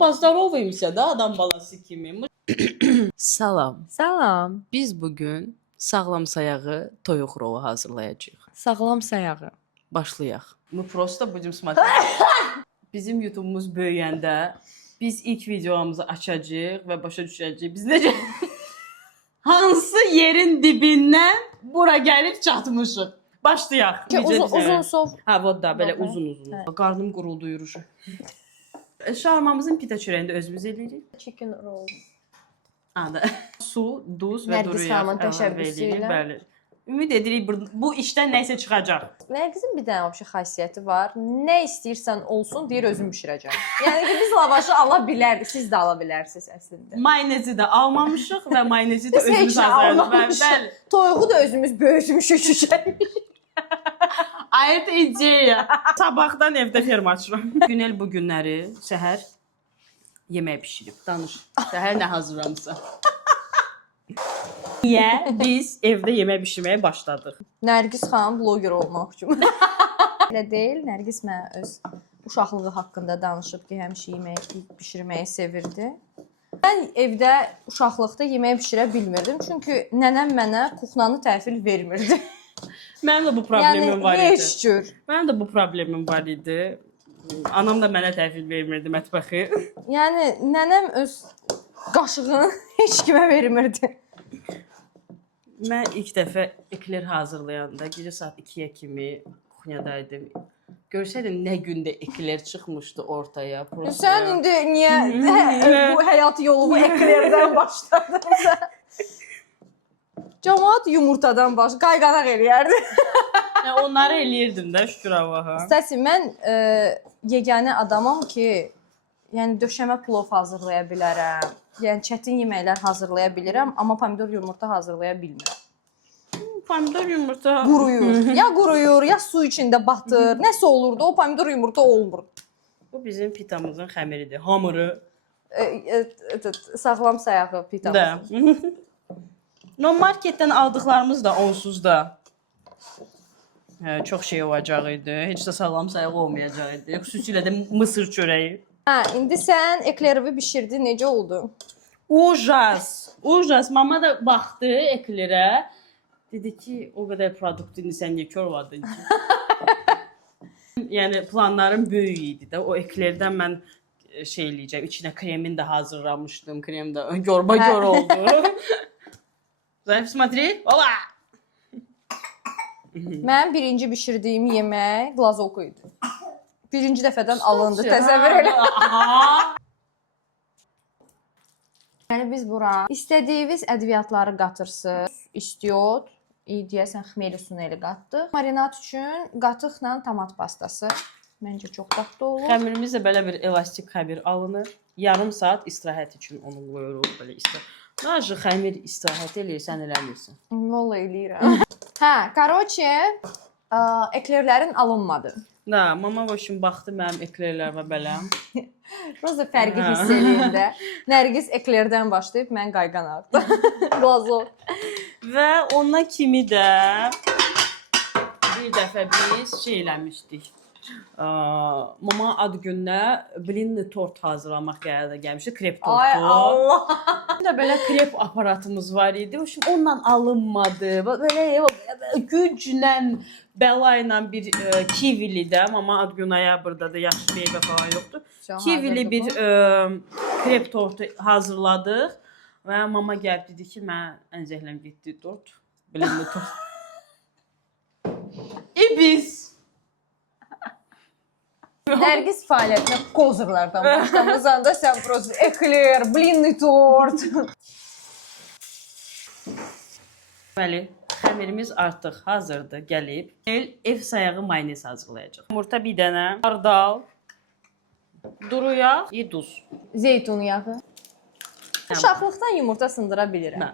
Bazdarovuyumsa da adam balası kimi. Salam. Salam. Biz bugün sağlam sayağı toyuq rovu hazırlayacağıq. Sağlam sayağı. Başlayaq. Мы просто будем смотреть. Bizim YouTube'umuz böyüyəndə biz ilk videomuzu açacağıq və başa düşəcəyik. Biz necə hansı yerin dibindən bura gəlib çatmışıq. Başlayaq. Uzun sov. Ha, vod da belə uzun. Qarnım qurulduyur. Şarmamızın pita çörəyini də özümüz eləyirik. Chicken roll. Adı. Su, duz və Nərgiz duruyaq. xanımın təşəbbüsü ilə. Bəli. Ümid edirik bu işdən nəsə çıxacaq. Nərgizin bir dənə vəbşi xasiyyəti var. Nə istəyirsən olsun deyir özüm bişirəcəm. Yəni ki biz lavaşı ala bilərdik, siz də ala bilərsiniz əslində. Mayonezi də almamışıq və mayonezi də özümüz hazırladıq. Bəli. Toyuğu da özümüz böyütmüşük, şüşəmişik. Ayət ideya. Sabahdan evdə ferma açıram. Günel bu günləri səhər yemək bişirib. Danış. Səhər nə hazırlamısan? Niyə biz evdə yemək bişirməyə başladıq? Nərgiz xanım bloger olmaq üçün. Elə deyil, Nərgiz mənə öz uşaqlığı haqqında danışıb ki, həmişə yemək bişirməyi sevirdi. Mən evdə uşaqlıqda yemək bişirə bilmirdim, çünki nənəm mənə kuxnanı təhvil vermirdi. Mənim də bu problemim var idi. Yəni, heç cür. Mənim də bu problemim var idi. Anam da mənə təhvil vermirdi mətbəxi. Yəni, nənəm öz qaşığını heç kimə vermirdi. Mən ilk dəfə ekler hazırlayanda gecə saat 2-yə kimi kuxnyadaydım. Görsəydin nə gündə ekler çıxmışdı ortaya. Sən indi niyə bu həyat yolunu eklerdən başladın? Cəmaət yumurtadan qayğanaq eləyərdi. Onları eləyirdim də, şükür Allaha. İstəsin, mən yeganə adamam ki, yəni döşəmə plov hazırlaya bilərəm. Yəni çətin yeməklər hazırlaya bilirəm, amma pomidor yumurta hazırlaya bilmirəm. Pomidor yumurta quruyur. Ya quruyur, ya su içində batır. Nəsə olurdu, o pomidor yumurta olmur. Bu bizim pitamızın xəmiridir, hamuru. Sağlam sayağı pitamız. No marketdən aldıqlarımız da onsuz da çox şey olacaq idi. Heç də sağlam sayağı olmayacaq idi. Xüsusilə də mısır çörəyi. İndi sən eklerovi bişirdin, necə oldu? Ujas. Ujas. Mama da baxdı eklerə. Dedi ki, o qədər produkt indi sən niyə kör vardın ki? Yəni planlarım böyük idi də. O eklerdən mən şey eləyəcəm. İçinə kremin də hazırlamışdım. Krem də gör oldu. Zayıf смотри. Ola. Mən birinci bişirdiyim yemək glazovka idi. Birinci dəfədən alındı, təsəvvür elə. Yəni biz bura istədiyiniz ədviyyatları qatırsınız. İstiot, deyəsən xmeli suneli qatdıq. Marinat üçün qatıqla tomat pastası. Məncə çox dadlı olur. Xəmirimizdə belə bir elastik xəmir alınır. Yarım saat istirahət üçün onu qoyuruq belə istirahət. Necə xəmir istirahət eləyir, sən eləmirsən. Vallahi eləyirəm. Короче, eklerlərin alınmadı. Da, mama başım baxdı mənim eklerlərimə belə. Просто fərqi hiss eləyim də. Nərgiz eklerdən başlayıb, mən qayğan ardı. Glazov. Və ona kimi də bir dəfə biz şey eləmişdik. Mama ad gününə blinli tort hazırlamaq qərarına gəlmişdi, krep tortu. Ay Allah! Burada belə krep aparatımız var idi. Şimdi ondan alınmadı. Belə güclə, bəlayla bir kivili də, mama ad günəyə burada da yaxşı meyvə falan yoxdur. Kivili bir krep tortu hazırladıq və mama gəlib dedi ki, mən ən zəhləm getdi tort, blinli tort. Biz Nərgiz fəaliyyətinə kozırlardan başlamızanda sən просто ekler, blinli tort. Bəli, xəmirimiz artıq hazırdır, gəlib. Ev sayağı mayonez hazırlayacaq. Yumurta bir dənə, hardal, duru yağ, duz. Zeytun yağı. Uşaqlıqdan yumurta sındıra bilirəm.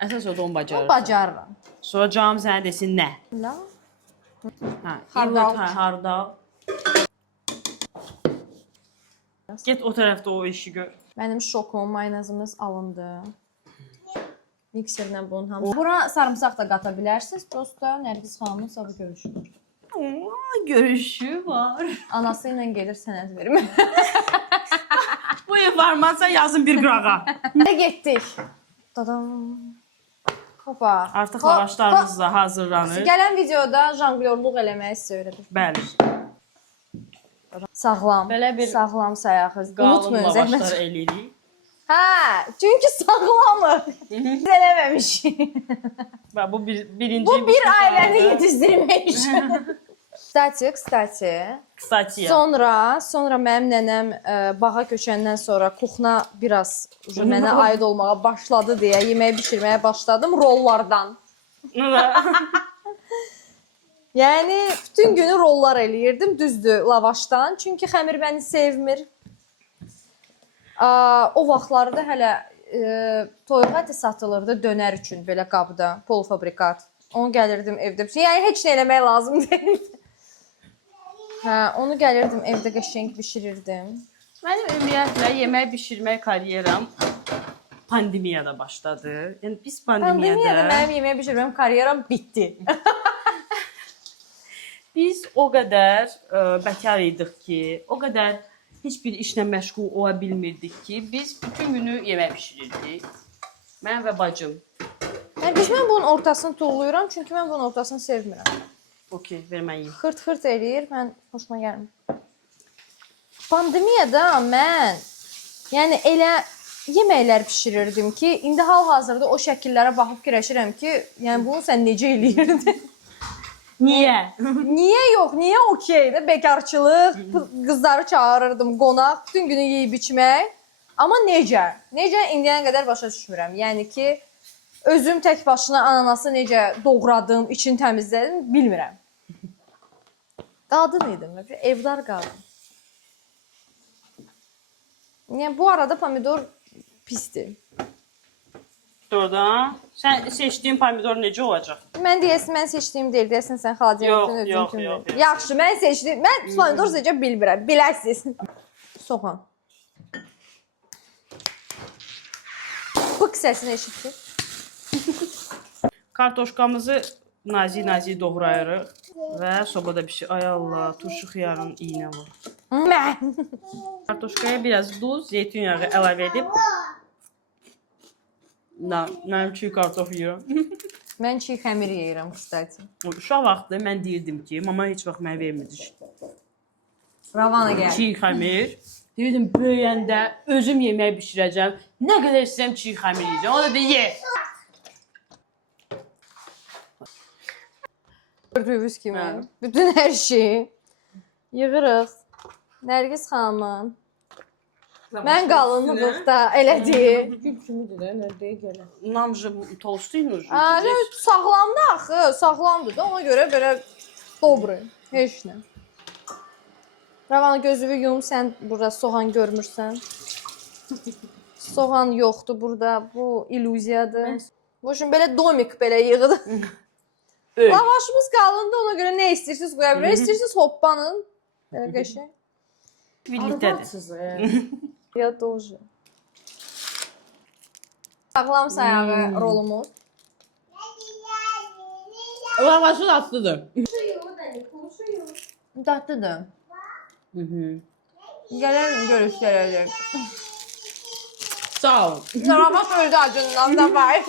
Əsas o da onu bacarır. Bacarıram. Sonra canım sənə desin nə? Hardal. Get o tərəfdə o işi gör. Mənim şokum, mayonezimiz alındı. Mikserlə bunun hamısı. Bura sarımsaq da qata bilərsiniz. Prosta Nərgiz xanımın sabah görüşü var. Görüşü var. Anası ilə gedir sənəd vermə. Bu varmazsa yazın bir qırağa. Getdik. Dadam. Hopa. Artıq lavaşlarımız da hazırlanır. Gələn videoda janglyorluq eləməyi sizə öyrədir. Bəli. Sağlam. Belə bir sağlam sayaqız. Qalın Unutmayın lavaşlar zəhmət. eləyirik. Hə, çünki sağlamıq. Biz eləməmişik. Və bu birinci Bu bir ailəni qısadır. yetişdirmək üçün. Kstati. Sonra mənim nənəm bağa köçəndən sonra kuxna biraz mənə aid olmağa başladı deyə yemək bişirməyə başladım rollardan. Yəni bütün günü rollar eləyirdim, düzdür, lavaşdan. Çünki xəmir məni sevmir. O vaxtlarda hələ toyuq əti satılırdı dönər üçün belə qabda, polofabrikat. Onu gəlirdim evdə. Yəni heç nə eləmək lazım deyil. Hə, onu gəlirdim evdə qəşəng bişirirdim. Mənim ümumiyyətlə yemək bişirmək karyeram pandemiyada başladı. Yəni biz Pandemiyada mənim yemək bişirməm karyeram bitdi. Biz o qədər bəkar idik ki, o qədər heç bir işlə məşğul ola bilmirdik ki, biz bütün günü yemək bişirirdik. Mən və bacım. Mən bunun ortasını tuğluyuram, çünki mən bunun ortasını sevmirəm. Okey, ver mən yeyim. Xırt-xırt eləyir, mən xoşuma gəlmir. Pandemiyada mən yəni elə yeməklər bişirirdim ki, indi hal-hazırda o şəkillərə baxıb fikirləşirəm ki, yəni bunu sən necə eləyirdin? Niyə? Niyə yox? Niyə okeydir? Bekarçılıq, qızları çağırırdım qonaq, bütün günü yeyib içmək. Amma necə? Necə indiyənə qədər başa düşmürəm. Yəni ki, özüm tək başına ananası necə doğradım, içini təmizlədim, bilmirəm. Qadın idim, evdar qadın. Yəni bu arada pomidor pisdir. Doğrudan. Sən seçdiyin pomidor necə olacaq? Mən deyəsən mən seçdiyim deyil, deyəsən sən xalaciyyətin özün kimi. Yox. Yaxşı, mən seçdim. Mən pomidor seçə bilmirəm, biləsiz. Soğan. Pık səsini eşitdik. Kartoşkamızı nazik-nazik doğrayırıq və sobada bişir. Ay Allah, turşu xiyarın iynə var. Mən. Kartoşkaya biraz duz, zeytun yağı əlavə edib. Mənim çiğ kartof yiyirəm. Mən çiğ xəmir yeyirəm, kstati. Uşaq vaxtı mən deyirdim ki, mama heç vaxt mənə vermirdi. Ravana gəl. Çiğ xəmir. Deyirdim, böyüyəndə özüm yemək bişirəcəm. Nə qədər istəyirəm çiğ xəmir yeyəcəm. O da ye. Gördüyünüz kimi bütün hər şeyi yığırıq. Nərgiz xanımın. Mən qalınlıqda elədi. Gül kimidir də, nərdəyə gələ. Nam же толстый нужен. Sağlamdı axı, sağlamdı da ona görə belə dobru, heç nə. Ravana gözünü yum, sən burada soğan görmürsən. Soğan yoxdur burada, bu illüziyadır. Bu üçün belə domik belə yığdı. Lavaşımız qalındı, ona görə nə istəyirsiniz qoya bilərsiniz. İstəyirsiniz hoppanın. Belə qəşəng. Birlikdədir. Ya тоже. Sağlam sayağı rolumuz. Lavaşı tatlıdır. Tatlıdır. Gələn görüş gələcək. Sağ ol. Lavaş öldü acından da var.